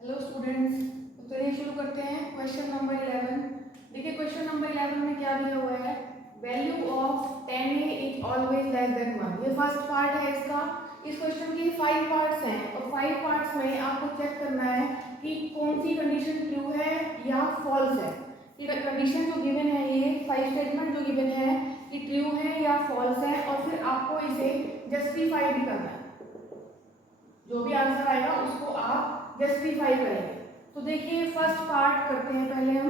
Hello students, तो चलिए शुरू करते हैं क्वेश्चन नंबर 11। देखिए क्वेश्चन नंबर 11 में क्या दिया हुआ है, value of 10a is always less than 1। ये फर्स्ट पार्ट है इसका। इस क्वेश्चन की 5 पार्ट्स हैं और 5 पार्ट्स में आपको चेक करना है कि कौन सी कंडीशन ट्रू है या फॉल्स है। ये कंडीशन जो गिवन है, ये 5 स्टेटमेंट जो गिवन है कि ट्रू है या फॉल्स है, और फिर आपको इसे जस्टिफाई भी करना है। जो भी आंसर आएगा उसको आप जस्टिफाई करेंगे। तो देखिए फर्स्ट पार्ट करते हैं पहले हम।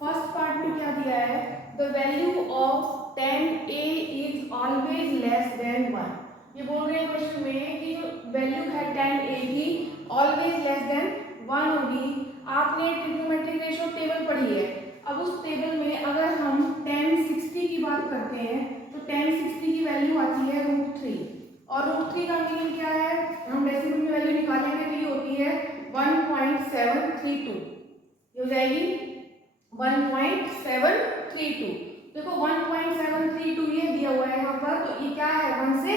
फर्स्ट पार्ट में क्या दिया है, the value of 10a is always less than 1। ये बोल रहे हैं क्वेश्चन में कि जो वैल्यू है 10a की ऑलवेज लेस देन 1 होगी। आपने ट्रिग्नोमेट्रिक रेशियो टेबल पढ़ी है। अब उस टेबल में अगर हम tan 60 की बात करते हैं तो tan 60 की वैल्यू आती है √3, और √3 का मीनिंग क्या है, हम डेसिमल में वैल्यू निकालने के लिए होती है 1.732। ये हो जाएगी 1.732। देखो 1.732 ये दिया हुआ है यहाँ पर, तो ये क्या है, 1 से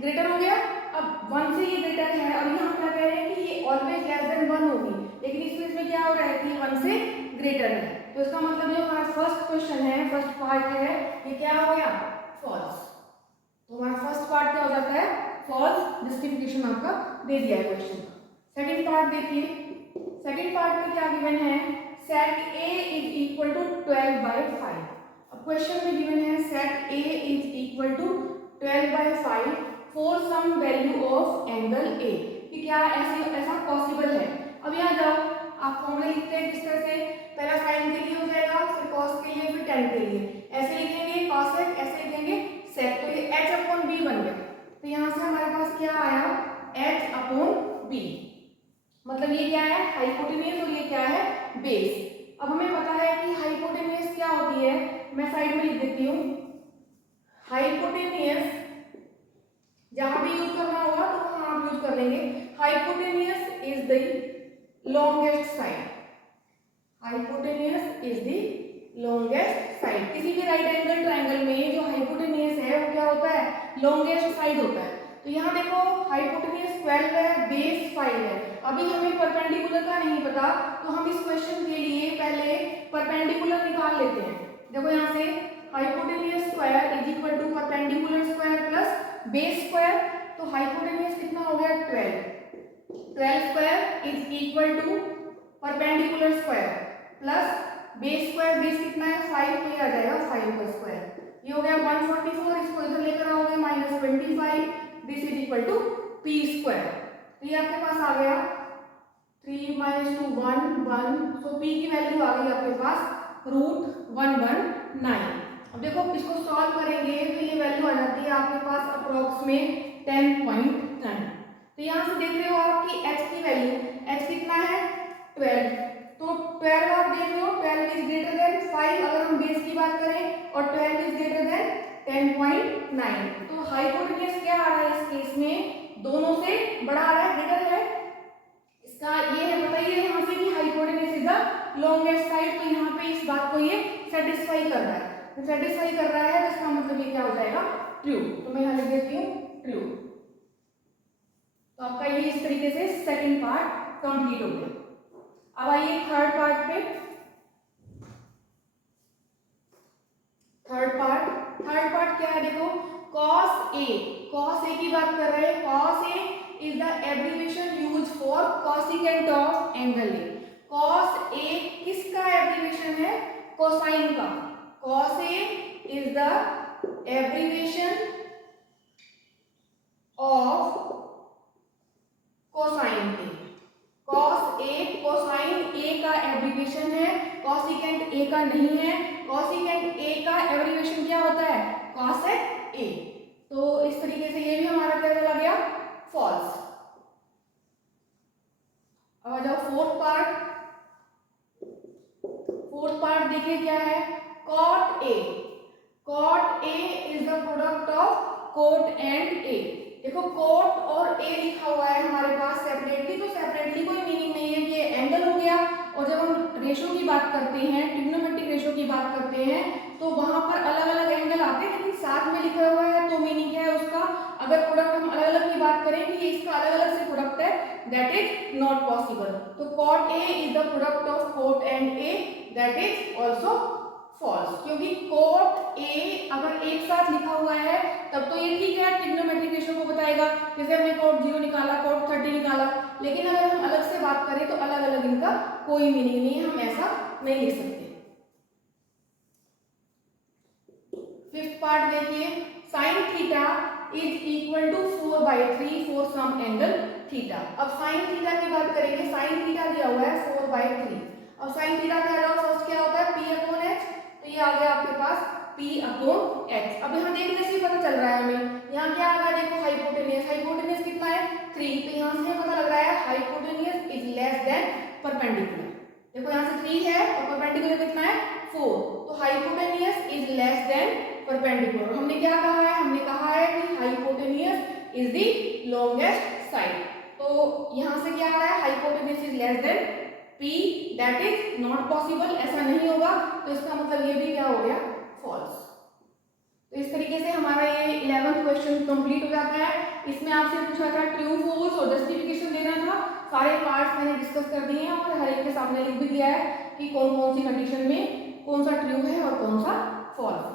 ग्रेटर हो गया। अब 1 से ये ग्रेटर है और यहाँ क्या कह रहे हैं कि ये ऑलवेज लेस देन 1 होगी, लेकिन इस केस में क्या हो रहा है कि 1 से ग्रेटर है। तो इसका मतलब जो हमारा फर्स्ट क्वेश्चन है, फर्स्ट पार्ट है, ये क्या हो गया, फॉल्स। तो हमारा फर्स्ट पार्ट क्या हो जाता है, फॉल्स। जस्टिफिकेशन आपका दे दिया है क्वेश्चन का। सेकंड पार्ट देखिए, सेकंड पार्ट में क्या गिवन है, set a is equal to 12/5। अब क्वेश्चन में गिवन है set a is equal to 12/5 for some value of angle a, कि क्या ऐसा पॉसिबल है। अब यहाँ जाओ, आप फॉर्मूला लिखते हैं किस तरह से, पहला साइन के लिए हो जाएगा, फिर कॉस के लिए, फिर टेन के लिए। ऐसे लिखेंगे कॉसेक, ऐसे लिखेंगे सेक, तो ये h/b बन गया। तो यहाँ से हमारे पास क्या आया, h/b। मतलब ये क्या है, हाइपोटेन्यूज, और ये क्या है, बेस। अब हमें पता है कि हाइपोटेन्यूज क्या होती है, मैं साइड में लिख देती हूँ। हाइपोटेन्यूज जहां भी यूज करना होगा तो वहां आप यूज कर लेंगे। Hypotenuse is the longest side. Hypotenuse is the longest side. किसी भी राइट एंगल ट्रायंगल में जो हाइपोटेन्यूज है वो क्या होता है, लॉन्गेस्ट साइड होता है। तो यहाँ देखो हाइपोटेन्यूज 12 है, बेस 5 है। अभी हमें परपेंडिकुलर का नहीं पता, तो हम इस क्वेश्चन के लिए पहले परपेंडिकुलर निकाल लेते हैं। देखो यहाँ से hypotenuse square is equal to perpendicular square plus base square. तो हाइपोटेन्यूज कितना हो गया, 12। 12 square is equal to perpendicular square plus base square. Base कितना है, 5, तो ये आ जाएगा 5 का स्क्वायर। ये हो गया 144। इसको इधर लेकर आओगे -25, this is equal to p square. तो ये आपके पास आ गया 3 - 2 1 1। सो p की वैल्यू आ गई आपके पास √119। अब देखो इसको सॉल्व करेंगे तो ये वैल्यू आ जाती है आपके पास अप्रोक्सीमेट 10.9। तो यहाँ से देख रहे हो आप कि h की वैल्यू, h कितना है 12, तो 12 आप देख रहे हो 12 इज ग्रेटर देन 5 अगर हम बेस की बात करें, और 12 इज ग्रेटर देन 10.9। तो हाइपोटेन्यूज क्या आ रहा है इस केस में, दोनों से बड़ा आ रहा है, ग्रेटर है। इसका ये है, बताइए यहाँ से कि hypotenuse is the longest side. तो यहाँ पे इस बात को ये सेटिस्फाई कर रहा है। तो सेटिस्फाई कर रहा है तो इसका मतलब ये क्या हो जाएगा, ट्रू। तो मैं यहाँ लिख देती हूँ ट्रू। तो आपका ये इस तरीके से सेकंड पार्ट कंप्लीट हो गया। अब आइए थर्ड पार्ट पे। थर्ड पार्ट क्या है, देखो cos a की बात कर रहे हैं। cos a is the abbreviation use for cosecant of angle a। cos a किसका एब्रीविएशन है, कोसाइन का। cos a is the abbreviation of cosine a। cos a cosine a का एब्रीविएशन है, कोसिकेंट a का नहीं है। कोसिकेंट a का abbreviation क्या होता है, cosec a। तो इस तरीके से ये भी हमारा क्या चला गया, फॉल्स। अब आ जाओ फोर्थ पार्ट। फोर्थ पार्ट देखिए क्या है, cot a। cot a is the product of cot and a। देखो cot और a लिखा हुआ है हमारे पास सेपरेटली, तो सेपरेटली कोई मीनिंग नहीं है कि ये एंगल हो गया। और जब हम रेशो की बात करते हैं, ट्रिग्नोमेट्रिक रेशो की बात करते हैं, तो वहां पर अलग अलग एंगल आते हैं, लेकिन साथ में लिखा हुआ है तो मीनिंग क्या है उसका। अगर प्रोडक्ट हम अलग अलग की बात करें कि ये इसका अलग अलग से प्रोडक्ट है, दैट इज नॉट पॉसिबल। तो cot A is the product of cot and A, that is also false, क्योंकि कोट ए अगर एक साथ लिखा हुआ है तब तो ये ठीक है, ट्रिग्नोमेट्रिक रेशियो को बताएगा, जैसे हमने कोट 0 निकाला, कोट 30 निकाला। लेकिन अगर हम अलग से बात करें तो अलग अलग इनका कोई मीनिंग नहीं है, हम ऐसा नहीं लिख सकते। फिफ्थ पार्ट देखिए, sine theta is equal to 4/3 for some angle theta. अब साइन थीटा की बात करेंगे, साइन थीटा दिया हुआ है 4/3। अब साइन थीटा का लॉ फर्स्ट क्या होता है, p/h, तो ये आ गया आपके पास p/h। अब यहाँ देखने से पता चल रहा है हमें, यहाँ क्या आ गया देखो, हाइपोटेनियस, हाइपोटेनियस कितना है 3, तो यहाँ से पता लग रहा है hypotenuse is less than perpendicular. देखो यहाँ से 3 है और परपेंडिकुलर कितना है 4, तो hypotenuse is less than perpendicular. हमने क्या कहा है, हमने कहा है कि hypotenuse is the longest side, तो यहाँ से क्या आ रहा है, hypotenuse is less than p, that is not possible, ऐसा नहीं होगा, तो इसका मतलब ये भी क्या हो गया, फॉल्स। तो इस तरीके से हमारा ये 11th क्वेश्चन कंप्लीट हो जाता है। इसमें आपसे पूछा था ट्रू फॉल्स और जस्टिफिकेशन देना था, सारे पार्ट्स मैंने डिस्कस कर दिए हैं और हर एक के सामने लिख भी दिया है कि कौन कौन सी कंडीशन में कौन सा ट्रू है और कौन सा फॉल्स।